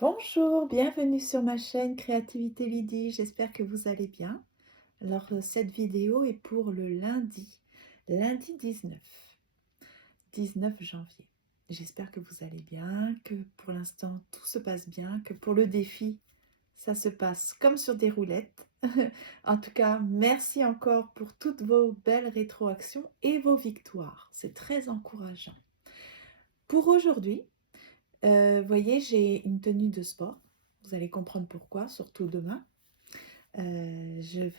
Bonjour, bienvenue sur ma chaîne Créativité Lydie, j'espère que vous allez bien. Alors cette vidéo est pour le lundi 19 janvier. J'espère que vous allez bien, que pour l'instant tout se passe bien, que pour le défi, ça se passe comme sur des roulettes. En tout cas, merci encore pour toutes vos belles rétroactions et vos victoires, c'est très encourageant. Pour aujourd'hui, voyez, j'ai une tenue de sport. Vous allez comprendre pourquoi, surtout demain. J'ai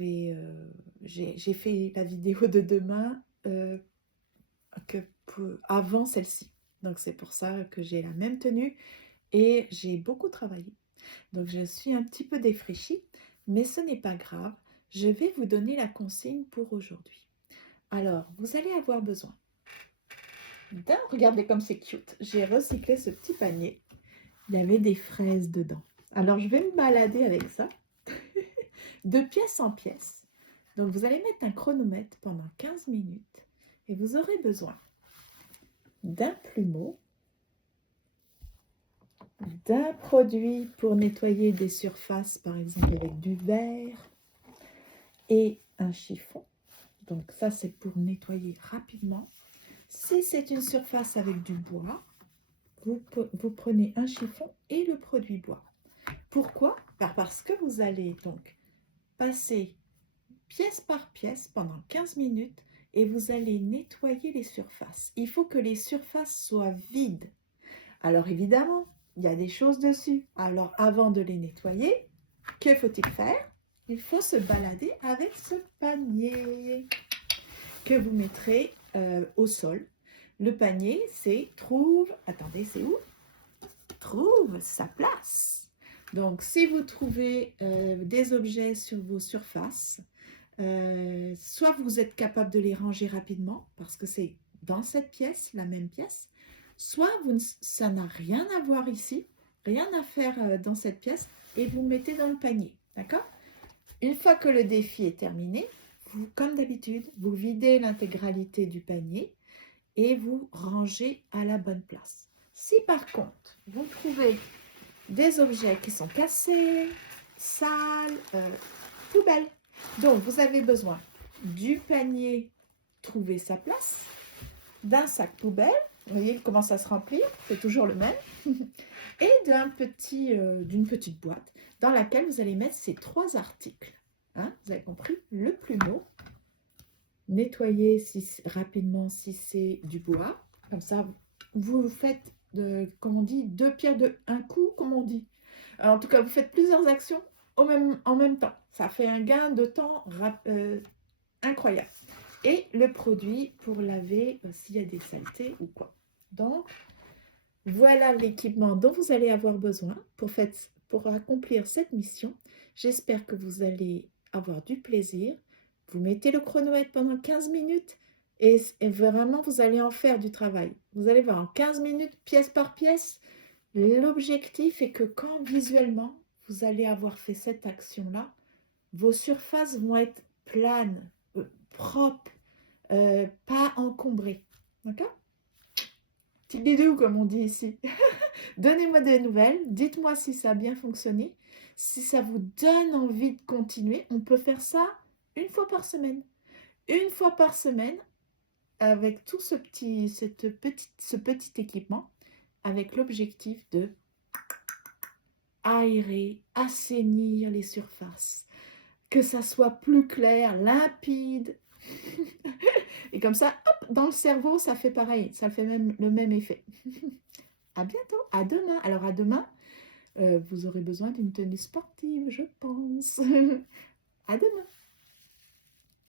fait la vidéo de demain avant celle-ci. Donc c'est pour ça que j'ai la même tenue et j'ai beaucoup travaillé. Donc je suis un petit peu défraîchie, mais ce n'est pas grave. Je vais vous donner la consigne pour aujourd'hui. Alors, vous allez avoir besoin regardez comme c'est cute. J'ai recyclé ce petit panier. Il y avait des fraises dedans. Alors, je vais me balader avec ça, de pièce en pièce. Donc, vous allez mettre un chronomètre pendant 15 minutes et vous aurez besoin d'un plumeau, d'un produit pour nettoyer des surfaces, par exemple avec du verre, et un chiffon. Donc, ça, c'est pour nettoyer rapidement. Si c'est une surface avec du bois, vous prenez un chiffon et le produit bois. Pourquoi? Parce que vous allez donc passer pièce par pièce pendant 15 minutes et vous allez nettoyer les surfaces. Il faut que les surfaces soient vides. Alors évidemment, il y a des choses dessus. Alors avant de les nettoyer, que faut-il faire? Il faut se balader avec ce panier que vous mettrez au sol. Le panier, c'est attendez, c'est où? Trouve sa place. Donc, si vous trouvez des objets sur vos surfaces, soit vous êtes capable de les ranger rapidement, parce que c'est dans cette pièce, la même pièce, soit ça n'a rien à voir ici, rien à faire dans cette pièce, et vous le mettez dans le panier, d'accord? Une fois que le défi est terminé, comme d'habitude, vous videz l'intégralité du panier et vous rangez à la bonne place. Si par contre, vous trouvez des objets qui sont cassés, sales, poubelle. Donc, vous avez besoin du panier trouver sa place, d'un sac poubelle, vous voyez, il commence à se remplir, c'est toujours le même, et d'une petite boîte dans laquelle vous allez mettre ces 3 articles. Hein, vous avez compris? Le plumeau, nettoyer rapidement si c'est du bois, comme ça, vous faites, comme on dit, 2 pierres de un coup, comme on dit. En tout cas, vous faites plusieurs actions en même temps. Ça fait un gain de temps incroyable. Et le produit pour laver s'il y a des saletés ou quoi. Donc, voilà l'équipement dont vous allez avoir besoin pour accomplir cette mission. J'espère que vous allez avoir du plaisir. Vous mettez le chronomètre pendant 15 minutes et vraiment, vous allez en faire du travail. Vous allez voir en 15 minutes, pièce par pièce. L'objectif est que quand visuellement, vous allez avoir fait cette action-là, vos surfaces vont être planes, propres, pas encombrées. D'accord? Petit bidou, comme on dit ici. Donnez-moi des nouvelles, dites-moi si ça a bien fonctionné. Si ça vous donne envie de continuer, on peut faire ça une fois par semaine. Une fois par semaine, avec tout ce petit équipement, avec l'objectif de aérer, assainir les surfaces, que ça soit plus clair, limpide. Et comme ça, hop, dans le cerveau, ça fait pareil, ça fait même le même effet. À bientôt, à demain. Alors à demain, vous aurez besoin d'une tenue sportive, je pense. À demain.